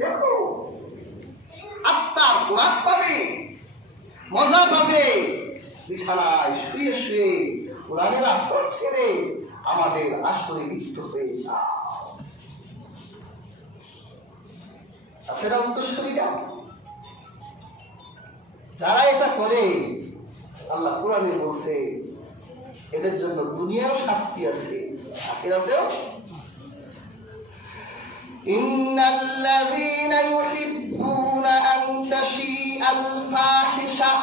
দেখো আত্মার পাবে মজা পাবে। বিছানায় শুয়ে শুয়ে কোরআনের ছেড়ে আমাদের লিপ্ত হয়ে যাও। সেটা যারা এটা করে, আল্লাহ কোরআনে বলছে, এদের জন্য দুনিয়াও শাস্তি আছে, আখিরাতেও إن الذين يحبون أن تشيء الفاحشة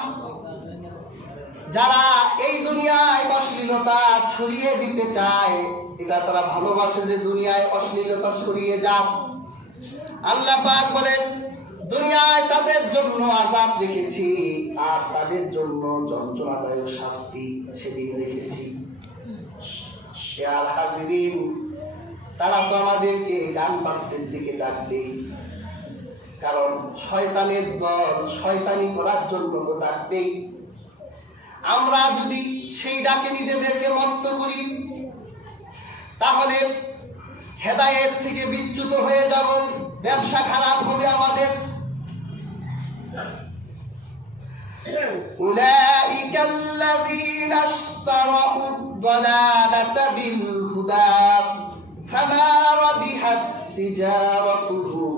যারা এই দুনিয়ায় অশ্লীলতা ছড়িয়ে দিতে চায় এটা তারা ভালোবাসে যে দুনিয়ায় অশ্লীলতা ছড়িয়ে যাক আল্লাহ পাক বলেন দুনিয়ায় তাদের জন্য আজাব রেখেছি আর তাদের জন্য যন্ত্রণাদায়ক শাস্তি সেদিন রেখেছি এ আল হাজিরিন তারা তো আমাদেরকে গান বাদ্যের দিকে ডাকবে কারণ শয়তানের দল শয়তানি করার জন্য তো ডাকবেই আমরা যদি সেই ডাকে নিজেদেরকে মত্ত করি তাহলে হেদায়েত থেকে বিচ্যুত হয়ে যাব ব্যবসা খারাপ হবে আমাদের أولئك الذين اشتروا الضلالة بالهدى فما ربحت تجارتهم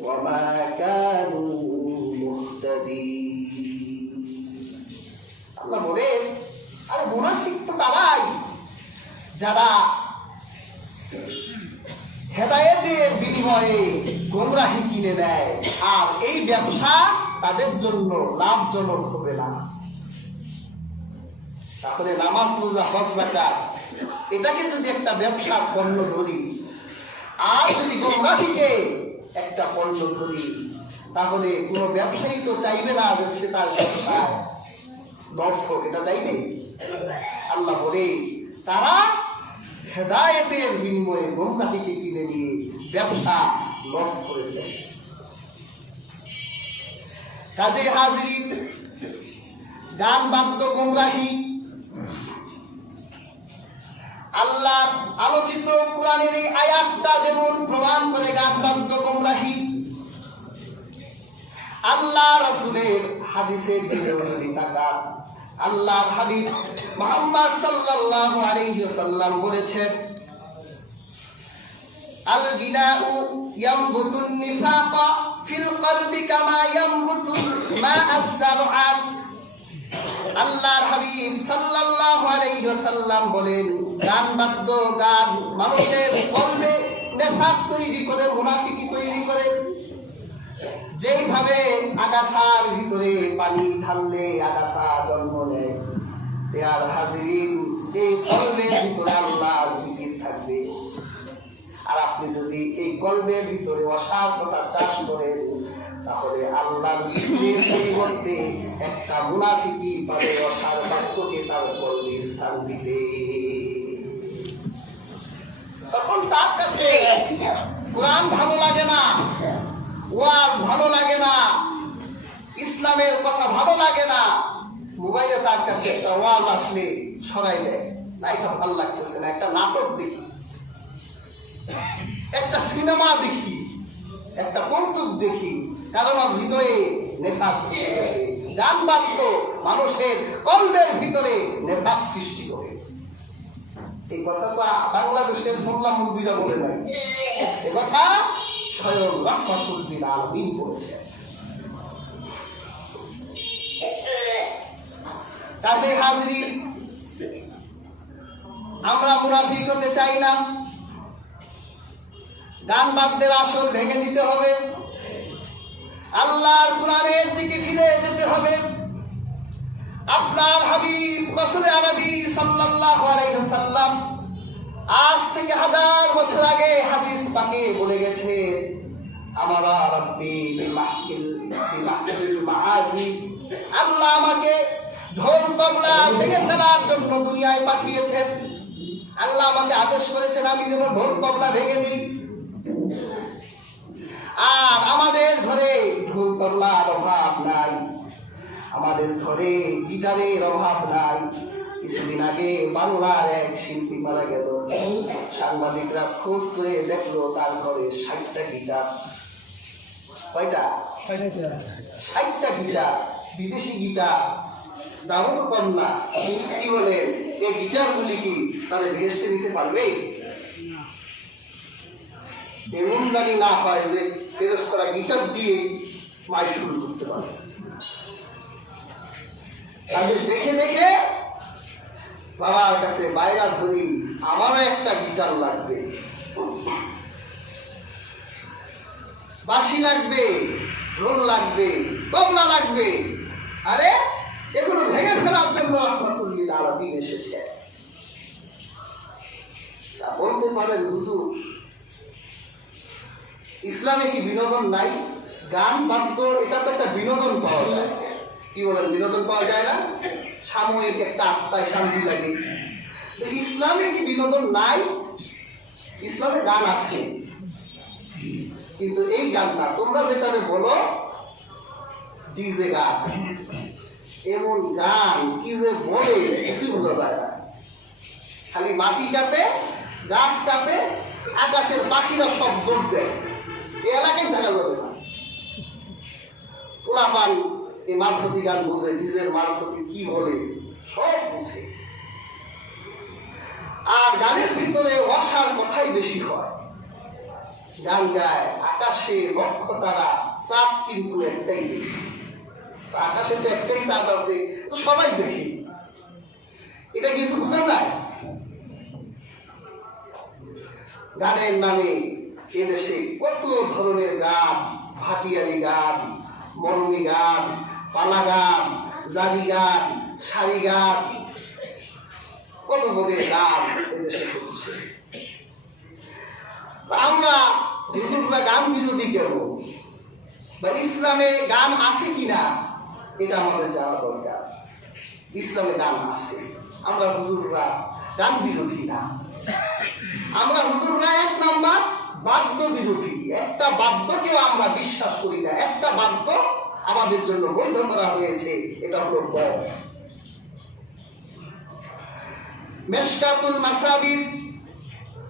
وما كانوا مهتدين আল্লাহ বলেন আরে মুনাফিক তো তারাই যারা হেদায়েতের বিনিময়ে গোমরাহি কিনে নেয় আর এই ব্যবসা তাদের জন্য লাভজনক হবে না তাহলে নামাজ রোজা হজ জাকাত এটাকে যদি একটা ব্যবসার পণ্য ধরি, আর যদি গোমরাহিকে একটা পণ্য ধরি, তাহলে কোনো ব্যবসায়ী তো চাইবে না যে সে তার হোক, এটা চাইবে? আল্লাহ বলে, তারা হেদায়েতের বিনিময়ে গোমরাহিকে কিনে নিয়ে ব্যবসা লস করে দেয়। কাজে হাজিরি, গান বাদ্য গোমরাহি আল্লাহ আলোচিত কোরআনের এই আয়াতটা যেমন প্রমাণ করে গান বাদ্য গোমরাহি আল্লাহ রাসূলের হাদিসের টাকা। আল্লাহ হাবিব মুহাম্মদ সাল্লাল্লাহু আলাইহি ওয়াসাল্লাম বলেছেন আল গিনাউ ইয়ামবুতুন নিফাকা ফিল কলবি কামা ইয়ামবুতু মা আজ-জারআ আল্লাহর হাবিব সাল্লাল্লাহু আলাইহি ওয়াসাল্লাম বলেন, গান বাদ্য, গান মানুষের কলবে নেফাক তৈরি করে, মুনাফিকি তৈরি করে। যেইভাবে আগাছার ভিতরে পানি ঢাললে আগাছা জন্ম নেয়। পেয়ার হাজিরিন, এই কলবের ভিতরে আল্লাহর জিকির থাকবে। আর আপনি যদি এই কলবের ভিতরে অসারতা চাষ করেন, তাহলে আল্লাহর জিকিরের পরিবর্তে একটা মুনাফিকি পাবে অসার বাক্যকে তার কলবে স্থান দিবে তখন তার কাছে, কোরআন ভালো লাগে না, ওয়াজ ভালো লাগে না, ইসলামের কথা ভালো লাগে না, মোবাইলে তার কাছে একটা ওয়াজ আসলে সরাই দেয়। না, এটা ভালো লাগতেছে না, একটা নাটক দেখি। একটা সিনেমা দেখি, একটা কৌতুক দেখি কারণ হৃদয়ে নেফাক। গান বাদ্য মানুষের কলবের ভিতরে নেফাক সৃষ্টি করে। এই কথা তো বাংলাদেশের মোল্লা মুরবিরা বলে নাই। এ কথা স্বয়ং রহমাতুল্লিল আলমিন বলেছেন। কাজে হাজির, আমরা মুনাফিক হতে চাই না। গান বাদ্যের আসল ভেঙে দিতে হবে। আল্লাহর কোরআনের দিকে ফিরে যেতে হবে। আপনার হাবিব রসুল আরবি সাল্লাল্লাহু আলাইহি ওয়াসাল্লাম আজ থেকে হাজার বছর আগে হাদিস পাকে বলে গেছে, আমারা রব্বি বিমাহকিল বিমাহকিল মাআসি আল্লাহ আমাকে ঢোল তবলা ভেঙে ফেলার জন্য দুনিয়ায় পাঠিয়েছেন। আল্লাহ আমাকে আদেশ করেছেন, আমি যেন ঢোল তবলা ভেঙে দিই। আর আমাদের ঘরে ঢোল তবলার অভাব নাই। আমাদের ঘরে গিটারের অভাব নাই। কিছুদিন আগে বাংলার এক শিল্পী মারা গেল। সাংবাদিকরা খোঁজ করে দেখল তার ঘরে ষাটটা গিটার। কয়টা? ষাটটা। গিটার বিদেশি গিটার। দামও কম না। কি বলেন এই গিটারগুলি কি তাহলে ভেস্টে নিতে পারবে? এমন জানি না হয় যে করা গিটার দিয়ে শুরু করতে তাদের দেখে দেখে বাবার কাছে বাইরা ধরি, আমারও একটা গিটার লাগবে। বাঁশি লাগবে, ঢোল লাগবে, তবলা লাগবে। আরে, এগুলো ভেঙে ফেলার জন্য রহমতুল্লিল আলমিন এসেছে। বলতে পারেন হুজুর ইসলামে কি বিনোদন নাই? গান বাদ্য এটা তো একটা বিনোদন পাওয়া যায়। কি বলেন, বিনোদন পাওয়া যায় না? সাময়িক একটা আত্মায় শান্তি লাগে। ইসলামে কি বিনোদন নাই? ইসলামে গান আছে। কিন্তু এই গান না তোমরা যেটা বলো, ডিজে গান। এমন গান কি যে বলে, কিছুই বোঝা যায় না। খালি মাটি কাঁপে, গাছ কাঁপে, আকাশের পাখিরা সব দৌড় দেয়। আর গানের ভিতরে অসার কথাই গান গায়, আকাশে লক্ষ তারা চাঁদ কিন্তু একটাই আকাশে একটাই চাঁদ আছে, তো সবাই দেখি। এটা কিছু বোঝা যায়? গানের নামে এদেশে কত ধরনের গান, ভাটিয়ালি গান মরমি গান, পালা গান জালি গান, শাড়ি গান, কত পদের গান এদেশে হচ্ছে আমরা হুজুররা গান বিরোধী কেন? বা ইসলামে গান আছে কিনা? এটা আমাদের জানা দরকার। ইসলামে গান আছে। আমরা হুজুররা গান বিরোধী না। আমরা হুজুররা এক নাম্বার বাদ্য বিরোধী একটা বাদ্যকেও আমরা বিশ্বাস করি না। একটা বাদ্য আমাদের জন্য বৈধ করা হয়েছে। এটা হলো মেশকাতুল মাসাবির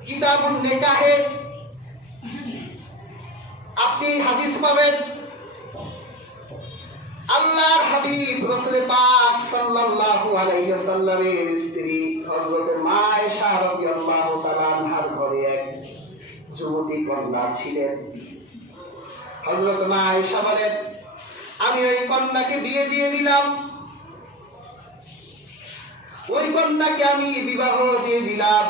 কিতাবুল নেকাহে আপনি হাদিস পাবেন, আল্লাহর হাবিব রসুল পাক সাল্লাল্লাহু আলাইহি ওয়াসাল্লামের স্ত্রী হযরত মা আয়েশা রাদিয়াল্লাহু তাআলা আনহার ঘরে এক যুবতী কন্যা ছিলেন। হযরত মা আয়েশা বলেন, আমি ওই কন্যাকে বিয়ে দিয়ে দিলাম। ওই কন্যাকে আমি বিবাহ দিয়ে দিলাম।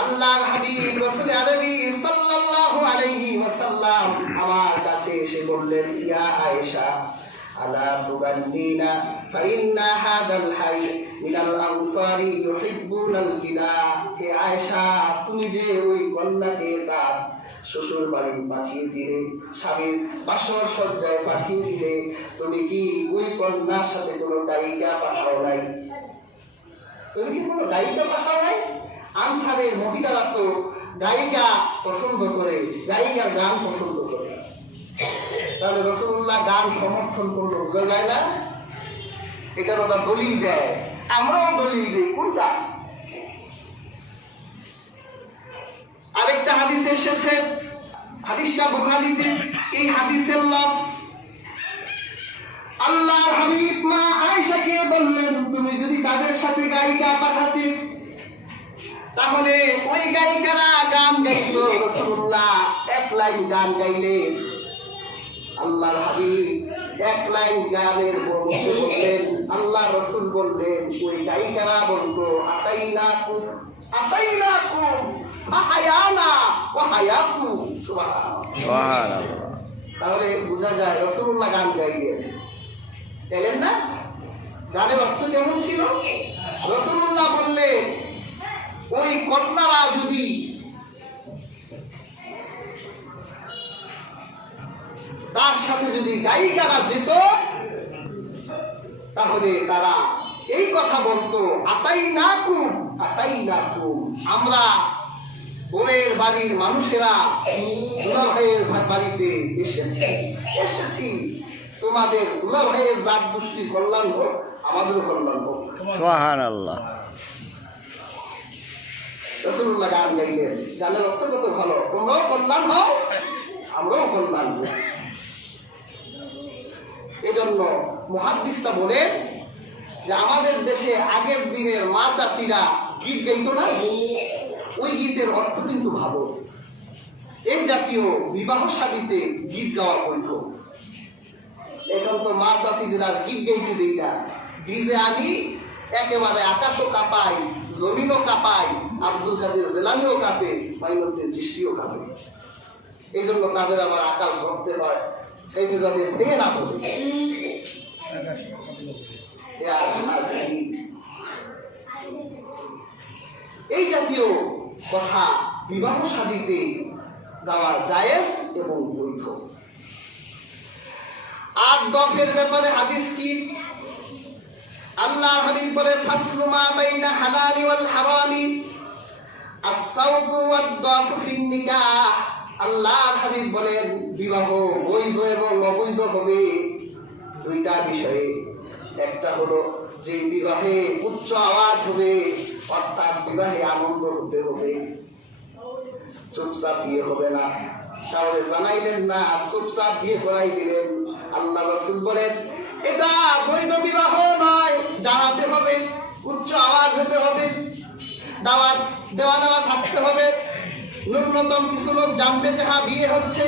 আল্লাহর হাবিব রাসূল আরবি সাল্লাল্লাহু আলাইহি ওয়াসাল্লাম আমার কাছে এসে বললেন, ইয়া আয়েশা, আলা তুগান্নিনা ফাইন্না হাদাল হাই মিনাল আনসারি ইউহিব্বুনাল কিনা হে আয়েশা, তুমি যে ওই শ্বশুর বাড়ি পাঠিয়ে দিলে, স্বামীর বাসর সজ্জায় পাঠিয়ে দিলে, তুমি কি ওই কন্যার সাথে কোনো গায়িকা পাঠাও নাই? তুমি কি কোনো গায়িকা পাঠাও নাই? আনসারের মহিলারা তো গায়িকা পছন্দ করে গায়িকার গান পছন্দ করে। তাহলে রসুল্লাহ গান সমর্থন করল, বোঝা যায় না? এটার ওরা দলিল দেয়? আমরাও দলিল দিই কোনটা আরেকটা হাদিসে এসেছে, হাদিসটা বুখারীতে, এই হাদিসের লফজ, আল্লাহর হাবিব মা আয়েশাকে বললেন, তুমি যদি তাদের সাথে গায়িকা পাঠাতে, তাহলে ওই গায়িকারা গান গাইত, রাসূলুল্লাহ, এক লাইন গান গাইলেন। আল্লাহর হাবিব, এক লাইন গানের মধ্যে বললেন আল্লাহ রসুল বললেন, ওই গায়িকারা বলতো আতাই না কুম আতাই না কুম আহায়ানা ও হায়াকুম সুবহানাল্লাহ। তাহলে বোঝা যায় রসুল্লাহ গান গাইলেন। এলেন না? গানের অর্থ কেমন ছিল? রসুল্লাহ বললেন, ওই কন্যারা যদি তার সাথে যদি গায়িকারা যেত তাহলে তারা এই কথা বলতো আতাই না কুম আতাই না কুম আমরা বোনের বাড়ির মানুষেরা দুলা ভাইয়ের বাড়িতে এসেছি এসেছি। তোমাদের দুলা ভাইয়ের জাত গোষ্ঠীর কল্যাণ হোক আমাদেরও কল্যাণ হোক। আল্লাহ রসুল্লাহ গান গাইলেন। গানের অর্থ কত ভালো? তোমরাও কল্যাণ হও আমরাও কল্যাণ হই। জন্য মহাদ্দিসটা বলেন যে আমাদের দেশে আগের দিনের মা চাচিরা গীত গাইতো না? ওই গীতের অর্থ কিন্তু ভালো এই জাতীয় বিবাহ শাদীতে গীত গাওয়া বৈধ এখন তো মা চাষিদের আর গীত গাইতে দেই না। ডিজে আনি, একেবারে আকাশও কাঁপাই জমিনও কাঁপাই আব্দুল কাদের জেলানিও কাঁপে মাইনতের দৃষ্টিও কাঁপে। এই জন্য তাদের আবার আকাশ ধরতে হয়। এই যাতে ভেঙে না পড়ে। এই জাতীয় কথা বিবাহ শাদীতে গাওয়া জায়েজ এবং বৈধ। আট দফের ব্যাপারে হাদিস কি? আল্লাহ হাবিব বলে, ফাসলু বাইনা হালালি ওয়াল হারামি আস-সাউদু ওয়াদ-দাফ ফিন নিকাহ। আল্লাহ হাবিব বলেন, বিবাহ বৈধ এবং অবৈধ হবে। দুইটা বিষয়ে। একটা হলো, যে বিবাহে উচ্চ আওয়াজ হবে, অর্থাৎ বিবাহে আনন্দ হতে হবে। চুপচাপ বিয়ে হবে না। তাহলে জানাইলেন না, চুপচাপ বিয়ে করাই দিলেন। আল্লাহ রসুল বলেন, এটা বৈধ বিবাহ নয়, জানাতে হবে, উচ্চ আওয়াজ হতে হবে, দাওয়াত দেওয়া নেওয়া থাকতে হবে। ন্যূনতম কিছু লোক জানবে যে হ্যাঁ বিয়ে হচ্ছে।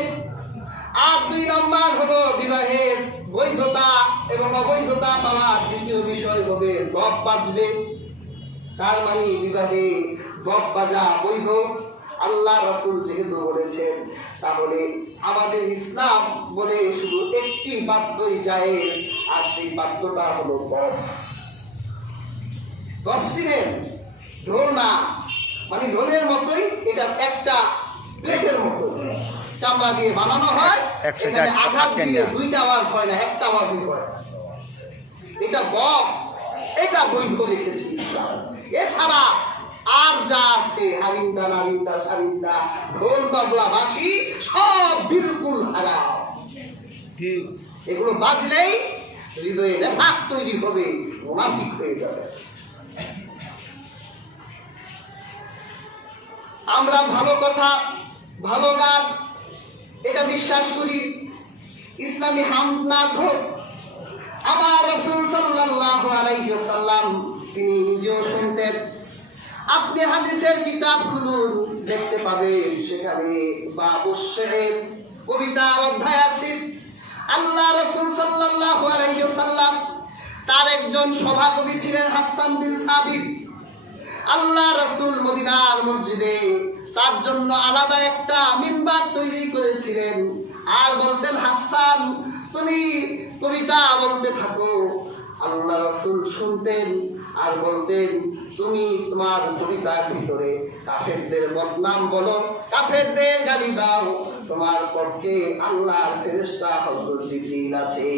আর দুই নম্বর হলো বিবাহের বৈধতা এবং অবৈধতা পাওয়ার দ্বিতীয় বিষয় হবে দপ বাজবে। তার মানে বিবাহে দপ বাজা বৈধ। আল্লাহ রাসূল যেহেতু বলেছেন, তাহলে আমাদের ইসলাম বলে শুধু একটি বাদ্যই জায়েজ, আর সেই বাদ্যটা হলো দপ দপ চিনেন ঢোল না মানে ঢোলের মতোই এটা একটা প্লেটের মতো। চামড়া দিয়ে বানানো হয় এখানে আঘাত দিয়ে দুইটা আওয়াজ হয় না একটা আওয়াজই হয় এটা বক এটা বৈধ রেখেছে। ইসলাম এছাড়া আর যা আছে হারিন্দা নারিন্দা সারিন্দা ঢোল তবলা বাসি সব বিলকুল ঠিক এগুলো বাজলেই হৃদয়ে নেফাক তৈরি হবে মোনাফিক হয়ে যাবে। আমরা ভালো কথা, ভালো গান, এটা বিশ্বাস করি। ইসলামী হামনাথ হোক আমার রসুল সাল্লাল্লাহু আলাইহি ওয়াসাল্লাম, তিনি নিজেও শুনতেন। আপনি হাদিসের কিতাব খুলুন দেখতে পাবেন, সেখানে বা শেরের কবিতা অধ্যায় আছে। আল্লাহ রসুল সাল্লাল্লাহু আলাইহি ওয়াসাল্লাম তার একজন সভাকবি ছিলেন হাসান বিন সাবিত। আল্লাহ রসুল মদিনার মসজিদে। তার জন্য আলাদা একটা মিম্বার তৈরি করেছিলেন। আর বলতেন হাসান তুমি কবিতা বলতে থাকো। আল্লাহ রসুল শুনতেন আর বলতেন তুমি তোমার কবিতার ভিতরে কাফেরদের বদনাম বলো কাফেরদের গালি দাও। তোমার পক্ষে আল্লাহর ফেরেশতা হযরত জিবরিল আছে।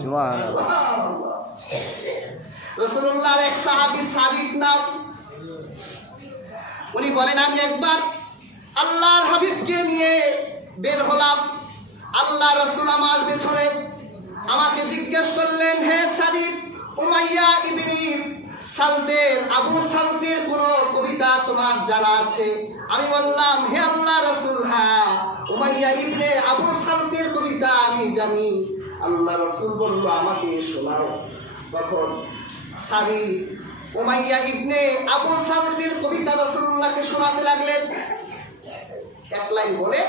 সুবহানাল্লাহ। রসুল্লাহর এক সাহাবি সাদিক নাম। উনি বলেন, আমি একবার আল্লাহর হাবিবকে নিয়ে বের হলাম। আল্লাহ রসুল আমার পেছনে আমাকে জিজ্ঞেস করলেন, হে সাদিক, উমাইয়া ইবনি সালদের আবু সালদের কোন কবিতা তোমার জানা আছে? আমি বললাম, হে আল্লাহ রসুল হ্যাঁ উমাইয়া ইবনে আবু সালদের কবিতা আমি জানি। আল্লাহ রসুল বলল, আমাকে শোনাও। তখন সারি উমাইয়া ইবনে আবু সালদের কবিতা রসুল্লাহকে শোনাতে লাগলেন। এক লাইন বলে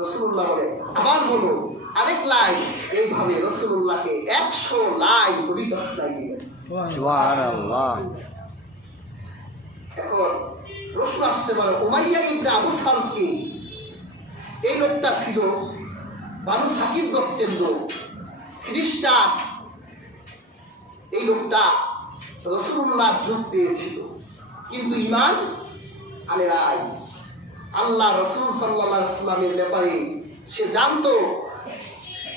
রসুল্লাহ বলে আবার বলো আরেক লাইন এইভাবে রসুল্লাহকে একশো লাইন কবিতা শোনাই এখন প্রশ্ন আসতে পারে উমাইয়া ইবনে আবু সালকে এই লোকটা ছিল বানু সাকিব গোত্রের লোক খ্রিস্টান। এই লোকটা রসুল্লাহ যুগ পেয়েছিল। কিন্তু ইমান আনে নাই। আল্লাহ রসুল সাল্লাহ ইসলামের ব্যাপারে সে জানতো,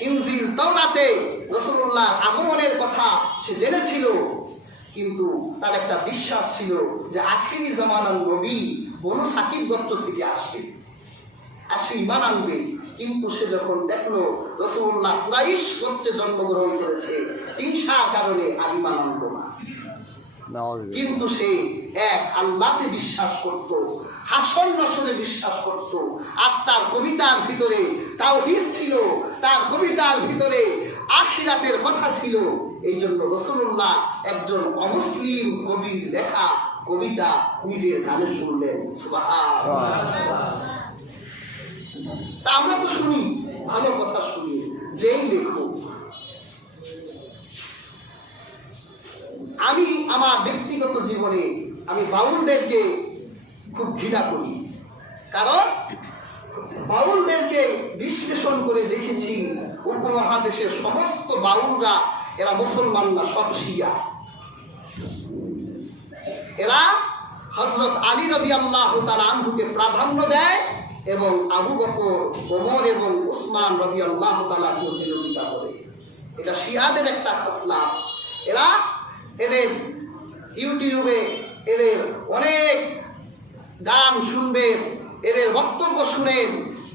ইনজিল তাওরাতে রসুল্লাহ আগমনের কথা সে জেনেছিল। কিন্তু তার একটা বিশ্বাস ছিল যে আখিরি জামানার নবী বনু সাকিব গোত্র থেকে আসবে। আর সে ইমান আনবে। কিন্তু সে যখন দেখল রসুল্লাহ কুরাইশ গোত্রে জন্মগ্রহণ করেছে, হিংসার কারণে আর ইমান না। কিন্তু সে এক আল্লাহতে বিশ্বাস করত, হাসন নসনে বিশ্বাস করত, আর তার কবিতার ভিতরে তাওহীদ ছিল, তার কবিতার ভিতরে আখিরাতের কথা ছিল। এই জন্য রসুল্লাহ একজন অমুসলিম কবির লেখা কবিতা নিজের গানে শুনলেন। তা আমরা তো শুনি, ভালো কথা শুনি। যেই লেখক আমি আমার ব্যক্তিগত জীবনে আমি বাউলদেরকে খুব ঘৃণা করি। কারণ বাউলদেরকে বিশ্লেষণ করে দেখেছি উপমহাদেশের সমস্ত বাউলরা এরা মুসলমান না সব শিয়া। এরা হজরত আলী রবি আল্লাহ তার আনহুকে প্রাধান্য দেয় এবং আবু বকর, ওমর এবং উসমান রবি আল্লাহ তালাকে বিরোধিতা করে। এটা শিয়াদের একটা খাসলা। এরা এদের ইউটিউবে এদের অনেক গান শুনবেন, এদের বক্তব্য শুনেন,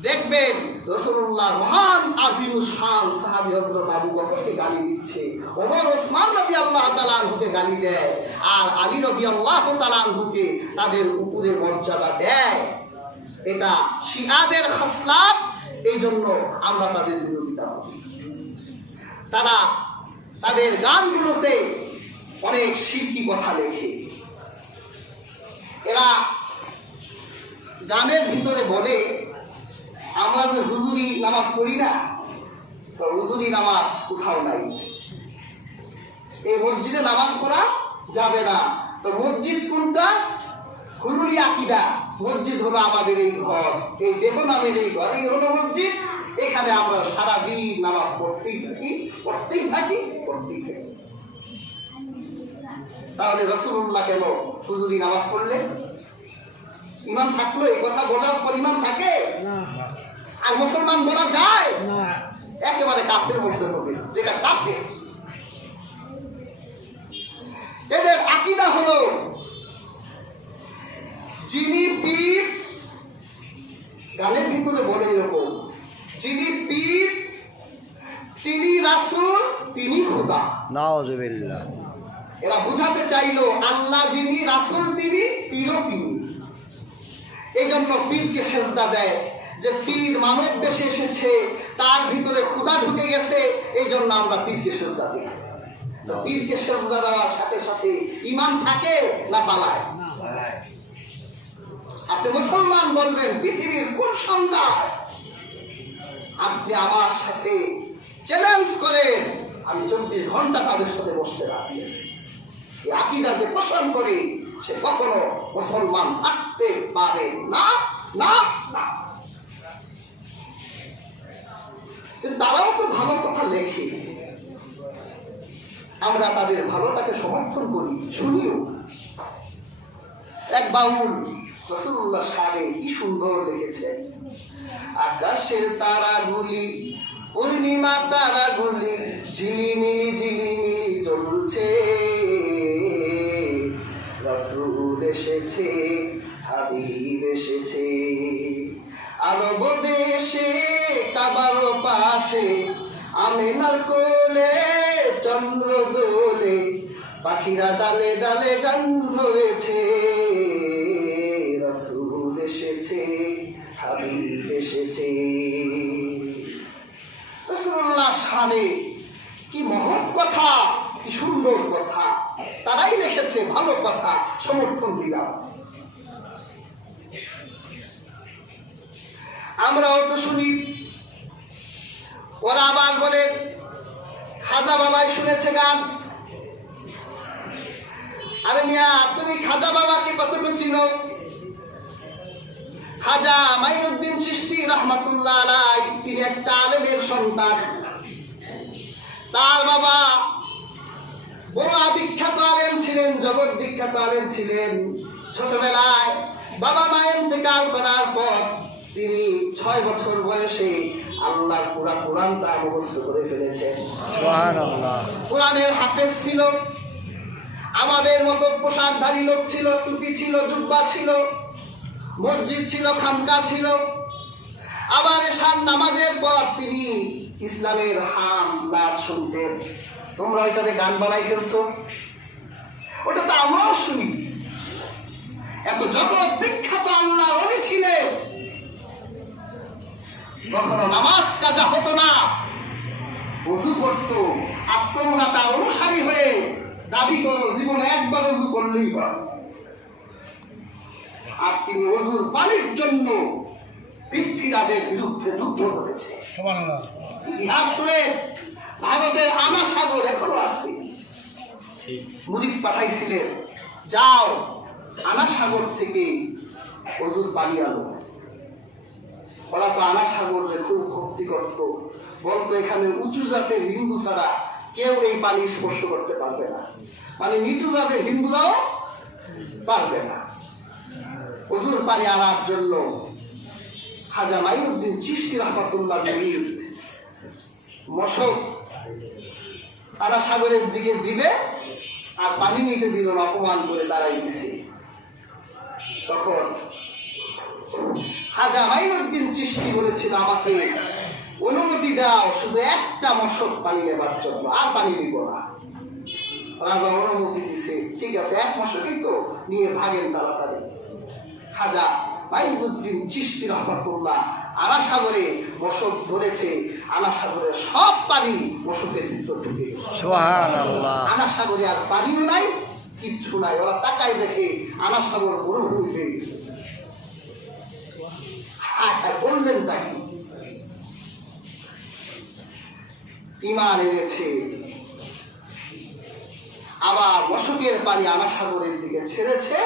দেখবেন রসুল্লাহ মহান আজিমুল শান সাহাবি হজরত আবু বকরকে গালি দিচ্ছে, ওমর ওসমান রবি আল্লাহ তালাহুকে গালি দেয়, আর আলী রবি আল্লাহ তালাহুকে তাদের উপরে মর্যাদা দেয়। এটা শিয়াদের খাসলাত এই জন্য আমরা তাদের বিরোধিতা করি। তারা তাদের গানগুলোতে অনেক শিল্পী কথা লেখে। এরা গানের ভিতরে বলে, আমরা যে হুজুরি নামাজ পড়ি না, তো হুজুরি নামাজ কোথাও নাই। এই মসজিদে নামাজ পড়া যাবে না। তো মসজিদ কোনটা? হুলুরি আকিদা। মসজিদ হলো আমাদের এই ঘর। এই দেহ নামের এই ঘর। এই হলো মসজিদ। এখানে আমরা সারাদিন নামাজ পড়তেই থাকি পড়তেই থাকি পড়তেই থাকি। তাহলে রসুল্লাহ কেন হুজুরি নামাজ পড়লে? ইমান থাকল এই কথা বলার পরিমাণ থাকে? আর মুসলমান বলা যায়? একেবারে কাফের মধ্যে হবে যেটা কাফের। এদের আকিদা হলো যিনি পীর গানের ভিতরে বলে এরকম যিনি পীর তিনি রাসূল তিনি খোদা। নাউজুবিল্লাহ এরা বুঝাতে চাইলো, আল্লাহ যিনি, রাসূল তিনি পীরও তিনি এই জন্য পীরকে সেজদা দেয় যে পীর মানব বেশে এসেছে, তার ভিতরে ক্ষুদা ঢুকে গেছে, এই জন্য আমরা পীরকে সেজদা দিই। পীরকে সেজদা দেওয়ার সাথে সাথে ইমান থাকে না পালায়? আপনি মুসলমান বলবেন, পৃথিবীর কোন সন্তান আপনি আমার সাথে চ্যালেঞ্জ করেন। আমি চব্বিশ ঘণ্টা তাদের সাথে বসতে রাজি আছি। আকিদা যে পোষণ করে। সে কখনো মুসলমান থাকতে পারে না না না। তারাও তো ভালো কথা লেখে। আমরা তাদের ভালোটাকে সমর্থন করি, শুনিও। এক বাউল রসুল্লাহ সারে কি সুন্দর লিখেছেন আকাশের তারাগুলি পূর্ণিমা তারাগুলি, ঝিলিমিলি ঝিলিমিলি জ্বলছে। রসুল এসেছে হাবিব এসেছে আরব দেশে কাবার পাশে, আমেনার কোলে চন্দ্র দোলে পাখিরা ডালে ডালে গান ধরেছে। রসুল এসেছে হাবিব এসেছে রসুল্লাহ সামনে কি মহৎ কথা! কি সুন্দর কথা। তারাই লিখেছে ভালো কথা, সমর্থন দিলাম। আমরাও তো শুনি, ওরা আবার বলে, খাজা বাবাই শুনেছে গান। আরে মিয়া, তুমি খাজা বাবাকে কতটুকু চিনো? খাজা মাইনুদ্দিন চিস্তি রহমাতুল্লাহ তিনি একটা আলেমের সন্তান। তার বাবা বড় বিখ্যাত আলেম ছিলেন জগৎ বিখ্যাত আলেম ছিলেন। ছোটবেলায় বাবা মায়ের ইন্তেকাল করার পর তিনি ছয় বছর বয়সে আল্লাহর পুরা কোরআনটা মুখস্থ করে ফেলেছেন। কোরআনের হাফেজ ছিল আমাদের মতো পোশাকধারী লোক ছিল টুপি ছিল জুব্বা ছিল মসজিদ ছিল খামকা ছিল। আবার এসার নামাজের পর তিনি ইসলামের হাম নাচ শুনতেন। তোমরা ওইটাতে গান বানাই ফেলছো। ওটা তো আমরাও শুনি এত জগৎ বিখ্যাত আল্লাহ অলি ছিলেন। কখনো নামাজ কাজা হতো না। উজু করত আর তোমরা তার অনুসারী হয়ে দাবি করো জীবনে একবার উজু করলেই হয়। আর তিনি অজুর পানির জন্য পৃথ্বীরাজের বিরুদ্ধে যুদ্ধ করেছে। ইতিহাস ভারতের আনা সাগর এখনও আছে। মুদিক পাঠাইছিলেন যাও আনা সাগর থেকে অজুর পানি আনো। ওরা তো আনা সাগরে খুব ভক্তি করত। বলতো এখানে উঁচু জাতের হিন্দু ছাড়া কেউ এই পানি স্পর্শ করতে পারবে না। মানে নিচু জাতের হিন্দুরাও পারবে না। অজুর পানি আনার জন্য খাজা মাইনুদ্দিন চিস্তি রহমতুল্লাহ মশক তারা সাগরের দিকে দিবে আর পানি নিতে দিল অপমান করে দাঁড়াই দিছে। তখন খাজা মাইনুদ্দিন চিস্তি বলেছিল, আমাকে অনুমতি দাও, শুধু একটা মশক পানি নেবার জন্য, আর পানি দিব না। রাজা অনুমতি দিছে, ঠিক আছে, এক মশকই তো নিয়ে ভাগেন তাড়াতাড়ি। খাজা মাইনুদ্দিন চিস্তি রহমতুল্লাহ আনা সাগরে মশক ধরেছে। আনা সাগরের সব পানি মশকের ভিতর ঢুকে গেছে। আনা সাগরে আর পানিও নাই কিচ্ছু নাই। ওরা তাকাই দেখে আনা সাগর মরুভূমি হয়ে গেছে। বললেন তাকে ইমান এনেছে। আবার মশকের পানি আনা সাগরের দিকে ছেড়েছে।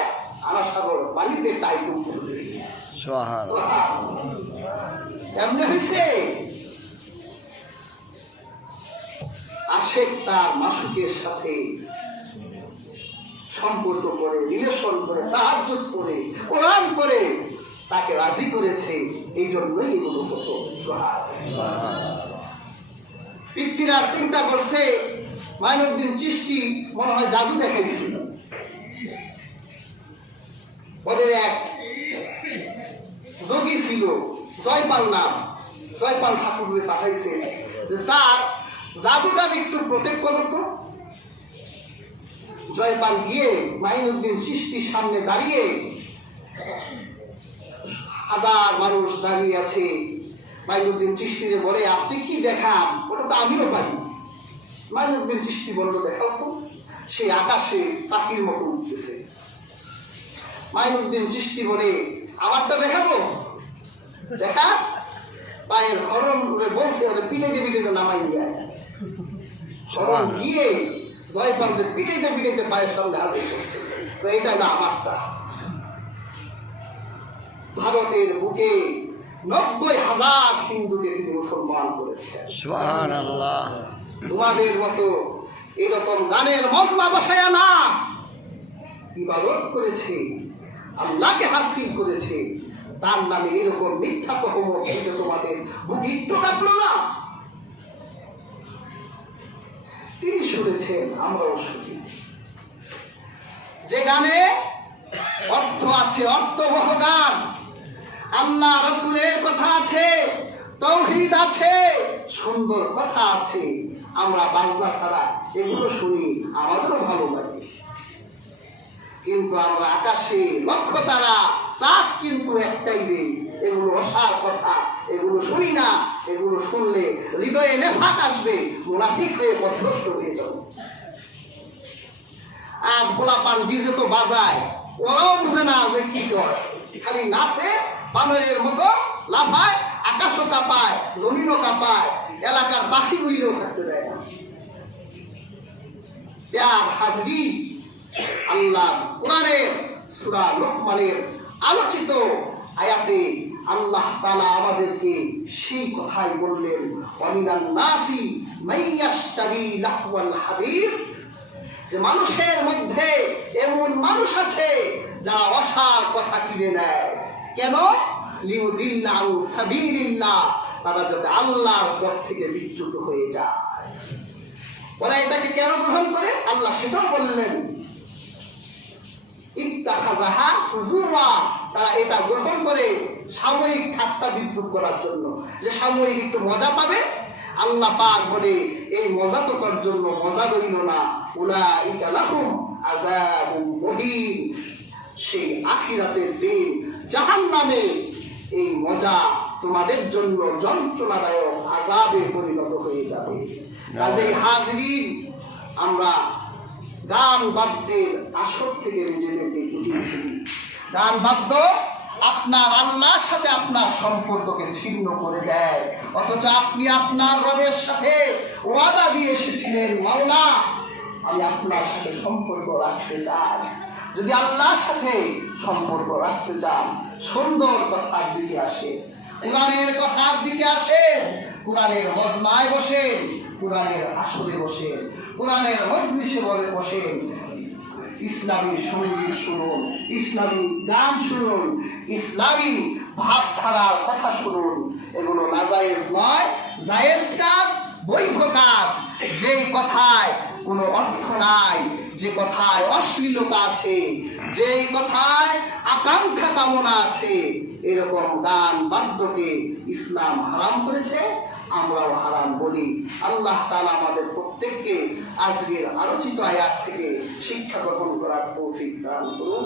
হয়েছে? আশেক তার মাসুকের সাথে সম্পর্ক করে রিলেশন করে তাহাজ্জুদ করে কোরআন করে তাকে রাজি করেছে এই জন্যই এগুলো হতো। চিন্তা করছে মাইনুদ্দিন চিস্তি মনে হয় জাদু দেখাইছিল ওদের এক যোগী ছিল, জয়পাল নাম, জয়পাল ঠাকুরে পাঠাইছে। যে তার জাদুটার একটু প্রোটেক্ট করো জয়পাল গিয়ে মাইনুদ্দিন সৃষ্টির সামনে দাঁড়িয়ে হাজার মানুষ দাঁড়িয়ে আছে। মাইনুদ্দিন চিস্তিরে বলে, আপনি কি দেখান? ওটা তো আমিও পারি। মাইনুদ্দিন চিস্তি বলল, দেখাও তো। সে আকাশে পাখির মতো উঠতেছে। মাইনুদ্দিন চিস্তি বলে আমারটা দেখাবো? দেখা? পায়ের খরম বলছে ওদের পিটাইতে পিটাইতে নামাই নিয়ে খরম গিয়ে জয়পালকে পিটাইতে পিটাইতে পায়ের সামনে হাজির করছে। তো এটা না আমারটা। ভারতের বুকে নব্বই হাজার হিন্দুকে তিনি মুসলমান করেছেন। তোমাদের মতো এরকম গানের মশলা বসায়া না ইবাদত করেছে? আল্লাহকে হাসিল করেছে। তার নামে এরকম মিথ্যা তহমত দিতে তোমাদের বুক একটু কাঁপলো না। তিনি শুনেছেন, আমরাও শুনি। যে গানে অর্থ আছে, অর্থবহ গান। আল্লাহ রসুলের কথা আছে, তৌহিদ আছে, সুন্দর কথা আছে। আমরা বাজনা ছাড়া এগুলো শুনি, আমাদেরও ভালো লাগে। কিন্তু আমরা আকাশে লক্ষ্য তারা চাঁদ কিন্তু একটাই রে। এগুলো অসার কথা, এগুলো শুনি না, এগুলো শুনলে হৃদয়ে নেফাক আসবে, মুনাফিক হয়ে পথভ্রষ্ট হয়ে যাবে আর গোলা পান ডিজে তো বাজায়, ওরাও বুঝে না যে কি করে। খালি নাচে বানরের মতো লাফায়, আকাশও কাঁপায়, জমিনও কাঁপায়, এলাকার পাখিগুলিও থাকতে দেয় না। হাজরি আল্লাহ কোরআনের সূরা লোকমানের আলোচিত আয়াতে আল্লাহ তাআলা আমাদেরকে সেই কথাই বললেন অমিনান নাসি মাইয়াশতারি লাহওয়াল হাদিস যে মানুষের মধ্যে এমন মানুষ আছে যা অসার কথা কিনে নেয়। কেন? লিউদিল্লাহ সাবিলিল্লাহ, তারা যাতে আল্লাহর পথ থেকে বিচ্যুত হয়ে যায়। ওরা এটাকে কেন গ্রহণ করে? আল্লাহ সেটাও বললেন ইত্তাখাযাহা হুজুরা। তারা এটা গ্রহণ করে সাময়িক ঠাট্টা বিদ্রুপ করার জন্য। যে সাময়িক একটু মজা পাবে আল্লাহ পাক বলে এই মজা তো তোর জন্য মজা রইল না। উলাইকা লাহুম আযাবুম মুহিন। সেই আখিরাতের দিন জাহান্নামে এই মজা তোমাদের জন্য যন্ত্রণাদায়ক আজাবে পরিণত হয়ে যাবে। কাজেই হাজরিন আমরা গান বাদ্যের আসর থেকে গুটিয়ে ফেলি গান বাদ্য আপনার আল্লাহর সাথে আপনার সম্পর্ককে ছিন্ন করে দেয়। অথচ আপনি আপনার রবের সাথে ওয়াদা দিয়ে এসেছিলেন, মাওলা, আমি আপনার সাথে সম্পর্ক রাখতে চাই। যদি আল্লাহর সাথে সম্পর্ক রাখতে চান, সুন্দর কথার দিকে আসে, কোরআনের কথার দিকে আসে, কোরআনের মজমায় বসে, কোরআনের আসরে বসে। কোরআনের মজলিসে বলে বসেন ইসলামী সংগীত শুনুন, ইসলামী গান শুনুন, ইসলামী ভাবধারার কথা শুনুন। এগুলো নাজায়েজ নয়, জায়েজ কাজ, বৈধ কাজ। যেই কথায় কোনো অর্থ নাই, যে কথায় অশ্লীলতা আছে, যেই কথায় আকাঙ্ক্ষা কামনা আছে, এরকম গান বাদ্যকে ইসলাম হারাম করেছে আমরাও হারাম বলি। আল্লাহ তালা আমাদের প্রত্যেককে আজকের আলোচিত আয়াত থেকে শিক্ষা গ্রহণ করার তৌফিক দান করুন।